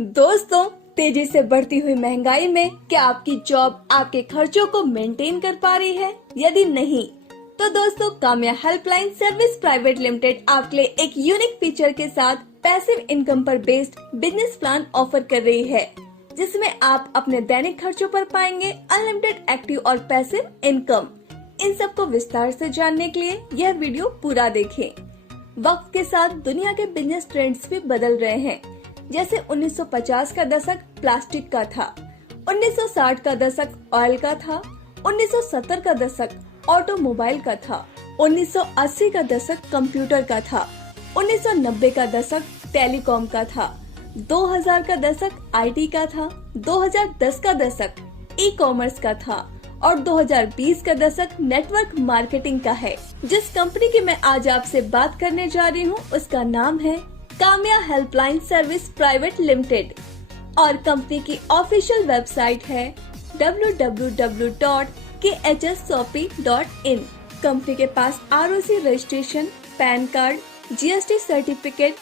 दोस्तों, तेजी से बढ़ती हुई महंगाई में क्या आपकी जॉब आपके खर्चों को मेंटेन कर पा रही है? यदि नहीं, तो दोस्तों Kamya helpline service private limited आपके लिए एक यूनिक फीचर के साथ पैसिव इनकम पर बेस्ड बिजनेस प्लान ऑफर कर रही है, जिसमें आप अपने दैनिक खर्चों पर पाएंगे अनलिमिटेड एक्टिव और पैसिव इनकम। इन सब को विस्तार से जानने के लिए यह वीडियो पूरा देखें। वक्त के साथ दुनिया के बिजनेस ट्रेंड्स भी बदल रहे हैं। जैसे 1950 का दशक प्लास्टिक का था, 1960 का दशक ऑयल का था, 1970 का दशक ऑटोमोबाइल का था, 1980 का दशक कंप्यूटर का था, 1990 का दशक टेलीकॉम का था, 2000 का दशक आईटी का था, 2010 का दशक ई कॉमर्स का था और 2020 का दशक नेटवर्क मार्केटिंग का है। जिस कंपनी की मैं आज आपसे बात करने जा रही हूँ उसका नाम है Kamya helpline service private limited और कंपनी की ऑफिशियल वेबसाइट है www.khsshopee.in। कंपनी के पास ROC registration, PAN card, GST certificate,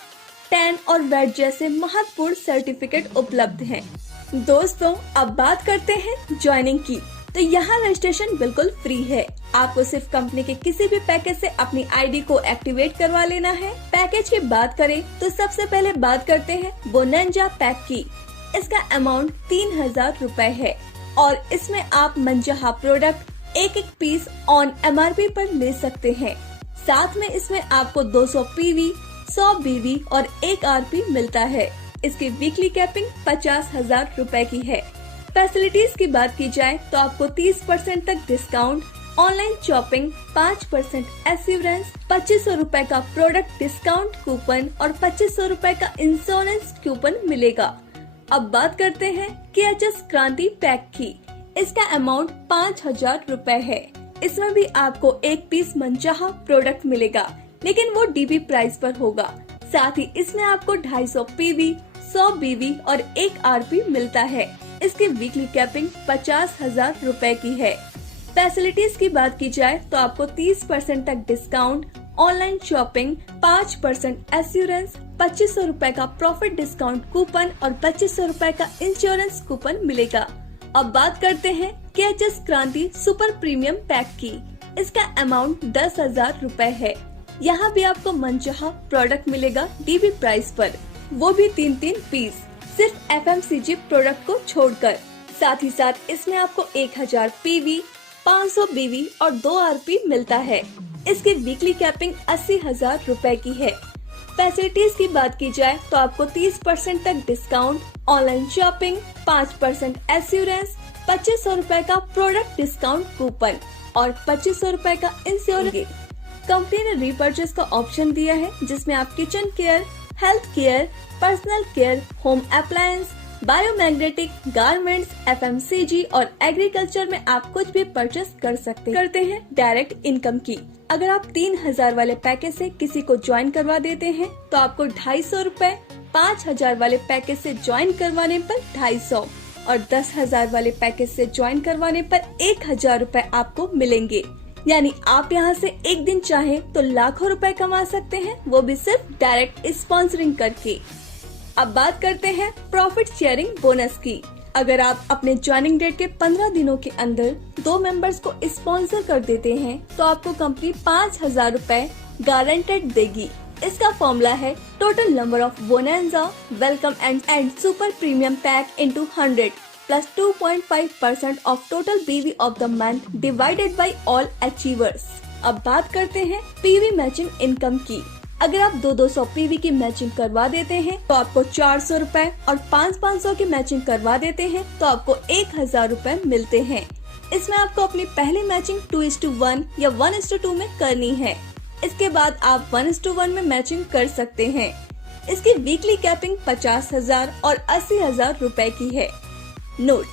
TAN और वैट जैसे महत्वपूर्ण सर्टिफिकेट उपलब्ध हैं। दोस्तों, अब बात करते हैं ज्वाइनिंग की। तो यहाँ रजिस्ट्रेशन बिल्कुल फ्री है। आपको सिर्फ कंपनी के किसी भी पैकेज से अपनी आईडी को एक्टिवेट करवा लेना है। पैकेज की बात करें तो सबसे पहले बात करते हैं बोनंजा पैक की। इसका अमाउंट 3000 रूपए है और इसमें आप मनचाहा प्रोडक्ट एक पीस ऑन MRP पर ले सकते हैं। साथ में इसमें आपको 200 PV, 100 BV और 1 RP मिलता है। इसकी वीकली कैपिंग 50,000 रूपए की है। फैसिलिटीज की बात की जाए तो आपको 30% तक डिस्काउंट, ऑनलाइन शॉपिंग, 5% एश्योरेंस, 2500 रूपए का प्रोडक्ट डिस्काउंट कूपन और 2500 रूपए का इंश्योरेंस कूपन मिलेगा। अब बात करते हैं KHS क्रांति पैक की। इसका अमाउंट 5000 रूपए है। इसमें भी आपको एक पीस मनचाहा प्रोडक्ट मिलेगा, लेकिन वो DB प्राइस पर होगा। साथ ही इसमें आपको 250 PV, 100 BV और 1 RP मिलता है। इसकी वीकली कैपिंग 50,000 रूपए की है। फैसिलिटीज की बात की जाए तो आपको 30% तक डिस्काउंट, ऑनलाइन शॉपिंग, 5% एश्योरेंस, 2500 रूपए का प्रॉफिट डिस्काउंट कूपन और 2500 रूपए का इंश्योरेंस कूपन मिलेगा। अब बात करते हैं KHS क्रांति सुपर प्रीमियम पैक की। इसका अमाउंट 10,000 रूपए है। यहाँ भी आपको मनचाहा प्रोडक्ट मिलेगा DB प्राइस पर, वो भी 3-3 पीस, सिर्फ FMCG प्रोडक्ट को छोड़कर। साथ ही साथ इसमें आपको 1000 PV, 500 BV और 2 RP मिलता है। इसकी वीकली कैपिंग 80,000 रूपए की है। फैसिलिटीज की बात की जाए तो आपको 30% तक डिस्काउंट, ऑनलाइन शॉपिंग, 5% एश्योरेंस, 2500 रूपए का प्रोडक्ट डिस्काउंट कूपन और 2500 रूपए का इंश्योरेंस। कंपनी ने रीपर्चेस का ऑप्शन दिया है, जिसमें आप kitchen care, health care, personal care, home appliance, biomagnetic, garments, FMCG और एग्रीकल्चर में आप कुछ भी परचेस कर सकते हैं। करते हैं डायरेक्ट इनकम की। अगर आप 3000 वाले पैकेज से किसी को ज्वाइन करवा देते हैं तो आपको 250 रूपए, 5000 वाले पैकेज से ज्वाइन करवाने पर 250 और 10,000 वाले पैकेज से ज्वाइन करवाने पर 1000 रूपए आपको मिलेंगे। यानी आप यहाँ से एक दिन चाहे तो लाखों रुपए कमा सकते हैं, वो भी सिर्फ डायरेक्ट स्पॉन्सरिंग करके। अब बात करते हैं प्रॉफिट शेयरिंग बोनस की। अगर आप अपने ज्वाइनिंग डेट के 15 दिनों के अंदर 2 मेंबर्स को स्पॉन्सर कर देते हैं तो आपको कंपनी 5000 रूपए गारंटेड देगी। इसका फॉर्मूला है total number of bonanza welcome and super premium pack into 100 plus 2.5% of total BV of the month divided by all achievers। अब बात करते हैं PV मैचिंग इनकम की। अगर आप 200 PV की मैचिंग करवा देते हैं तो आपको 400 रूपए और 500 की मैचिंग करवा देते हैं तो आपको 1000 रूपए मिलते हैं। इसमें आपको अपनी पहली मैचिंग 2:1 या 1:2 में करनी है। इसके बाद आप 1:1 में मैचिंग कर सकते हैं। इसकी वीकली कैपिंग 50,000 और 80,000 रूपए की है। Note: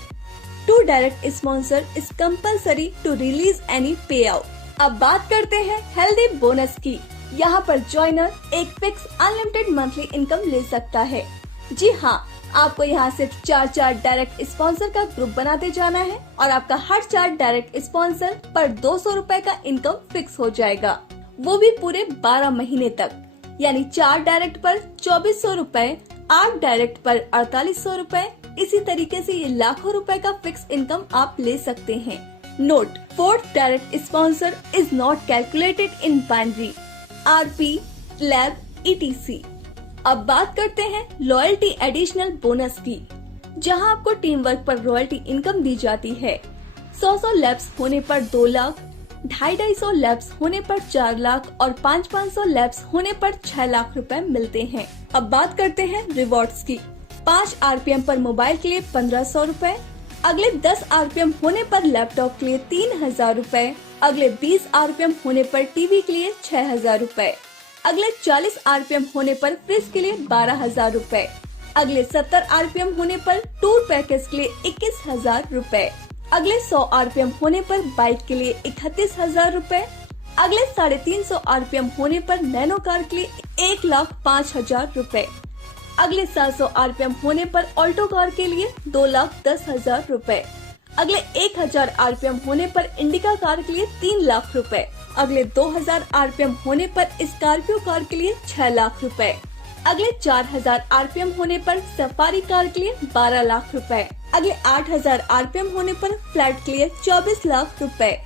to direct sponsor is compulsory to release any payout। अब बात करते हैं हेल्दी बोनस की। यहाँ पर ज्वाइनर एक फिक्स अनलिमिटेड मंथली इनकम ले सकता है। जी हाँ, आपको यहाँ सिर्फ 4 डायरेक्ट स्पॉन्सर का ग्रुप बनाते जाना है और आपका हर 4 डायरेक्ट स्पॉन्सर पर 200 रूपए का इनकम फिक्स हो जाएगा, वो भी पूरे 12 महीने तक। यानी 4 डायरेक्ट पर 2400 रूपए 8 डायरेक्ट पर 4800 रूपए। इसी तरीके से ये लाखों रुपए का फिक्स इनकम आप ले सकते हैं। Note, fourth direct sponsor is not calculated in binary, RP, lab, ETC। अब बात करते हैं लॉयल्टी एडिशनल बोनस की, जहां आपको टीम वर्क पर रॉयल्टी इनकम दी जाती है। 100 लैब्स होने पर 2 लाख, 250 लैब्स होने पर 4 लाख और 500 लैब्स होने पर 6 लाख रुपए मिलते हैं। अब बात करते हैं रिवॉर्ड्स की। 5 RPM पर मोबाइल के लिए 1500 रूपए, अगले 10 RPM होने पर लैपटॉप के लिए 3000 रूपए, अगले 20 RPM होने पर टीवी के लिए 6000 रूपए, अगले 40 RPM होने पर फ्रिज के लिए 12000 रूपए, अगले 70 RPM होने पर टूर पैकेज के लिए 21000 रूपए, अगले 100 RPM होने पर बाइक के लिए 31000 रूपए, अगले 350 RPM होने पर नैनो कार के लिए 1,05,000 रूपए, अगले 700 RPM होने पर ऑल्टो कार के लिए 2,10,000 रूपए, अगले 1000 RPM होने पर इंडिका कार के लिए 3 लाख रूपए, अगले 2000 RPM होने पर स्कॉर्पियो कार के लिए 6 लाख रूपए, अगले 4000 RPM होने पर सफारी कार के लिए 12 लाख रूपए, अगले 8000 RPM होने पर फ्लैट के लिए 24 लाख रूपए,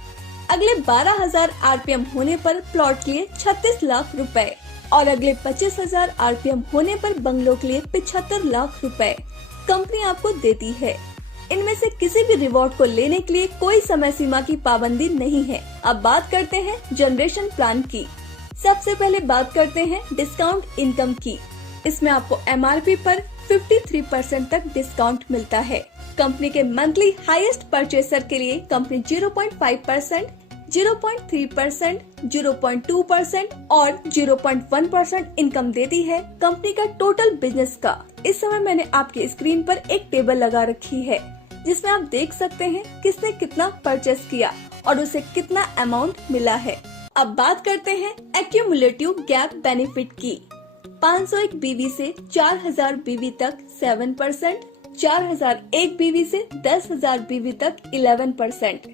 अगले 12000 RPM होने पर प्लॉट के लिए 36 लाख रूपए और अगले 25,000 RPM होने पर बंगलों के लिए 75 लाख रुपए कंपनी आपको देती है। इनमें से किसी भी रिवॉर्ड को लेने के लिए कोई समय सीमा की पाबंदी नहीं है। अब बात करते हैं जनरेशन प्लान की। सबसे पहले बात करते हैं डिस्काउंट इनकम की। इसमें आपको MRP पर 53% तक डिस्काउंट मिलता है। कंपनी के मंथली हाईएस्ट परचेसर के लिए कंपनी 0.5%, 0.3%, 0.2% और 0.1% इनकम देती है कंपनी का टोटल बिजनेस का। इस समय मैंने आपकी स्क्रीन पर एक टेबल लगा रखी है जिसमें आप देख सकते हैं किसने कितना परचेस किया और उसे कितना अमाउंट मिला है। अब बात करते हैं एक्यूमुलेटिव गैप बेनिफिट की। 501 BV से 4000 BV तक 7%, 4001 BV से 10,000 BV तक 11%,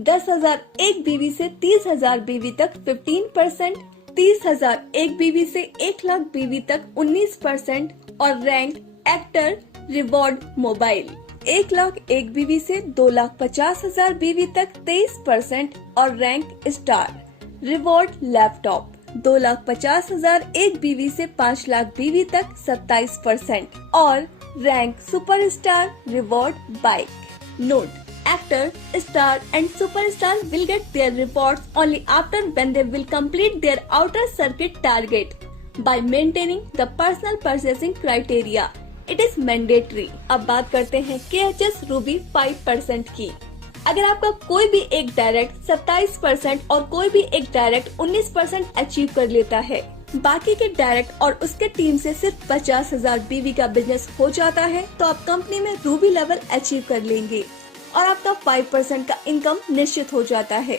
10,001 BV से 30,000 BV तक 15%, 30,001 BV से 1,00,000 BV तक 19% और rank actor reward mobile 1,01 BV से 2,50,000 BV तक 23% और rank star reward laptop 2,50,001 BV से 5,00,000 BV तक 27% और rank superstar reward bike. Note, actor, star and superstar will get their rewards only after when they will complete their outer circuit target by maintaining the personal purchasing criteria. It is mandatory. अब बात करते हैं KHS Ruby 5% की। अगर आपका कोई भी एक डायरेक्ट 27% और कोई भी एक डायरेक्ट 19% अचीव कर लेता है, बाकी के डायरेक्ट और उसके टीम से सिर्फ 50,000 BV का बिजनेस हो जाता है, तो आप कंपनी में रूबी लेवल अचीव कर लेंगे और आपका 5% का इनकम निश्चित हो जाता है,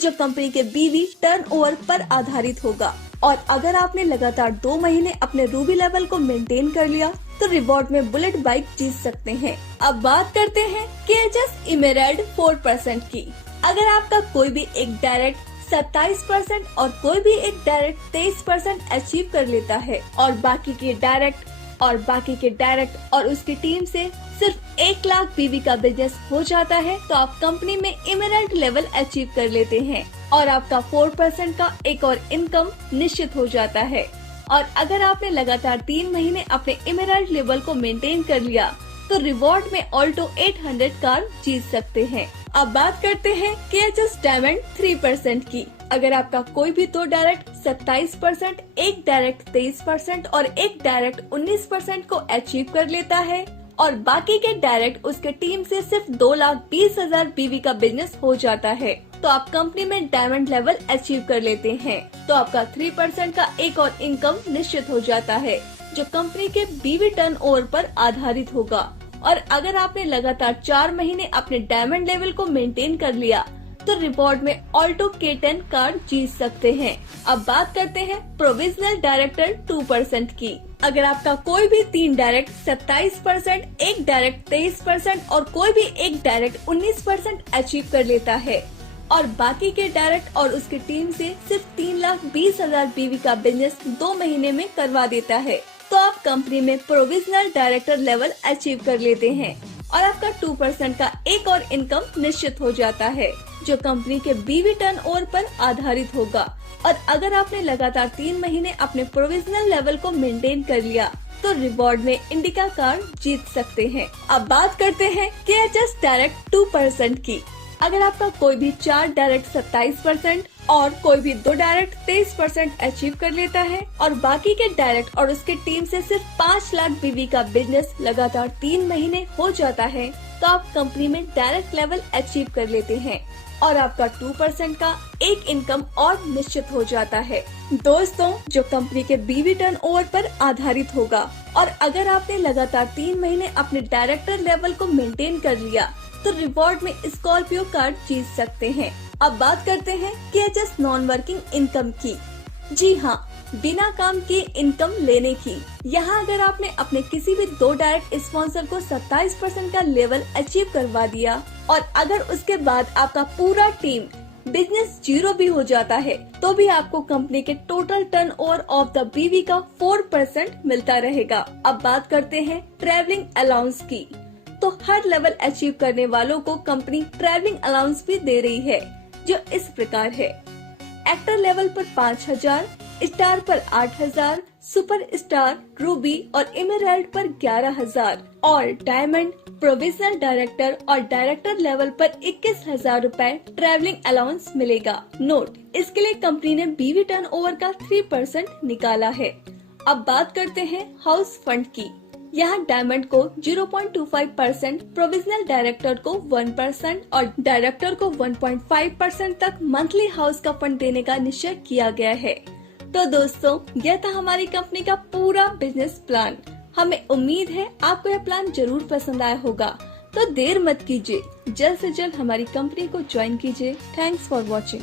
जो कंपनी के BV टर्नओवर पर आधारित होगा। और अगर आपने लगातार 2 महीने अपने रूबी लेवल को मेंटेन कर लिया तो रिवॉर्ड में बुलेट बाइक जीत सकते हैं। अब बात करते हैं KHS इमेराल्ड 4% की। अगर आपका कोई भी एक डायरेक्ट 27% और कोई भी एक डायरेक्ट 23% अचीव कर लेता है और बाकी के डायरेक्ट और उसकी टीम से सिर्फ 1,00,000 BV का बिजनेस हो जाता है, तो आप कंपनी में इमेराल्ड लेवल अचीव कर लेते हैं और आपका 4% का एक और इनकम निश्चित हो जाता है। और अगर आपने लगातार 3 महीने अपने इमेराल्ड लेवल को मेंटेन कर लिया तो रिवॉर्ड में ऑल्टो 800 कार जीत सकते हैं। अब बात करते हैं KHS डायमंड 3% की। अगर आपका कोई भी 2 डायरेक्ट 27%, एक डायरेक्ट 23% और एक डायरेक्ट 19% को अचीव कर लेता है और बाकी के डायरेक्ट उसके टीम से सिर्फ 2,20,000 BV का बिजनेस हो जाता है, तो आप कंपनी में डायमंड लेवल अचीव कर लेते हैं, तो आपका 3% का एक और इनकम निश्चित हो जाता है, जो कंपनी के BV टर्नओवर पर आधारित होगा। और अगर आपने लगातार 4 महीने अपने डायमंड लेवल को मेंटेन कर लिया तो रिवॉर्ड में ऑल्टो K10 कार जीत सकते हैं। अब बात करते हैं प्रोविजनल डायरेक्टर 2% की। अगर आपका कोई भी 3 डायरेक्ट 27%, एक डायरेक्ट 23% और कोई भी एक डायरेक्ट 19% अचीव कर लेता है और बाकी के डायरेक्ट और उसकी टीम से सिर्फ 3,20,000 BV का बिजनेस 2 महीने में करवा देता है, तो आप कंपनी में प्रोविजनल डायरेक्टर लेवल अचीव कर लेते हैं और आपका 2% का एक और इनकम निश्चित हो जाता है, जो कंपनी के बीवी टर्नओवर पर आधारित होगा। और अगर आपने लगातार 3 महीने अपने प्रोविजनल लेवल को मेंटेन कर लिया तो रिवॉर्ड में इंडिका कार जीत सकते हैं। अब बात करते हैं KHS डायरेक्ट 2% की। अगर आपका कोई भी 4 डायरेक्ट 27% और कोई भी 2 डायरेक्ट 23% अचीव कर लेता है और बाकी के डायरेक्ट और उसके टीम से सिर्फ 5 लाख बीवी का बिजनेस लगातार 3 महीने हो जाता है तो आप कंपनी में डायरेक्ट लेवल अचीव कर लेते हैं और आपका 2% का एक इनकम और निश्चित हो जाता है दोस्तों, जो कंपनी के बीवी टर्नओवर पर आधारित होगा। और अगर आपने लगातार 3 महीने अपने डायरेक्टर लेवल को मेंटेन कर लिया तो रिवॉर्ड में स्कॉर्पियो कार जीत सकते हैं। अब बात करते हैं KHS नॉन वर्किंग इनकम की। जी हाँ, बिना काम के इनकम लेने की। यहाँ अगर आपने अपने किसी भी 2 डायरेक्ट स्पॉन्सर को 27% का लेवल अचीव करवा दिया और अगर उसके बाद आपका पूरा टीम बिजनेस 0 भी हो जाता है तो भी आपको कंपनी के टोटल टर्नओवर ऑफ द बीवी का 4% मिलता रहेगा। अब बात करते हैं ट्रैवलिंग अलाउंस की। तो हर लेवल अचीव करने वालों को कंपनी ट्रैवलिंग अलाउंस भी दे रही है, जो इस प्रकार है। एक्टर लेवल पर 5,000, स्टार पर 8,000, सुपर स्टार, रूबी और एमराल्ड पर 11,000 और डायमंड, प्रोविजनल डायरेक्टर और डायरेक्टर लेवल पर 21,000 रूपए ट्रैवलिंग अलाउंस मिलेगा। नोट, इसके लिए कंपनी ने बीवी टर्नओवर का 3% निकाला है। अब बात करते हैं हाउस फंड की। यहाँ डायमंड को 0.25%, प्रोविजनल डायरेक्टर को 1% और डायरेक्टर को 1.5% तक मंथली हाउस का फंड देने का निश्चय किया गया है। तो दोस्तों, यह था हमारी कंपनी का पूरा बिजनेस प्लान। हमें उम्मीद है आपको यह प्लान जरूर पसंद आया होगा। तो देर मत कीजिए, जल्द से जल्द हमारी कंपनी को ज्वाइन कीजिए। Thanks for watching.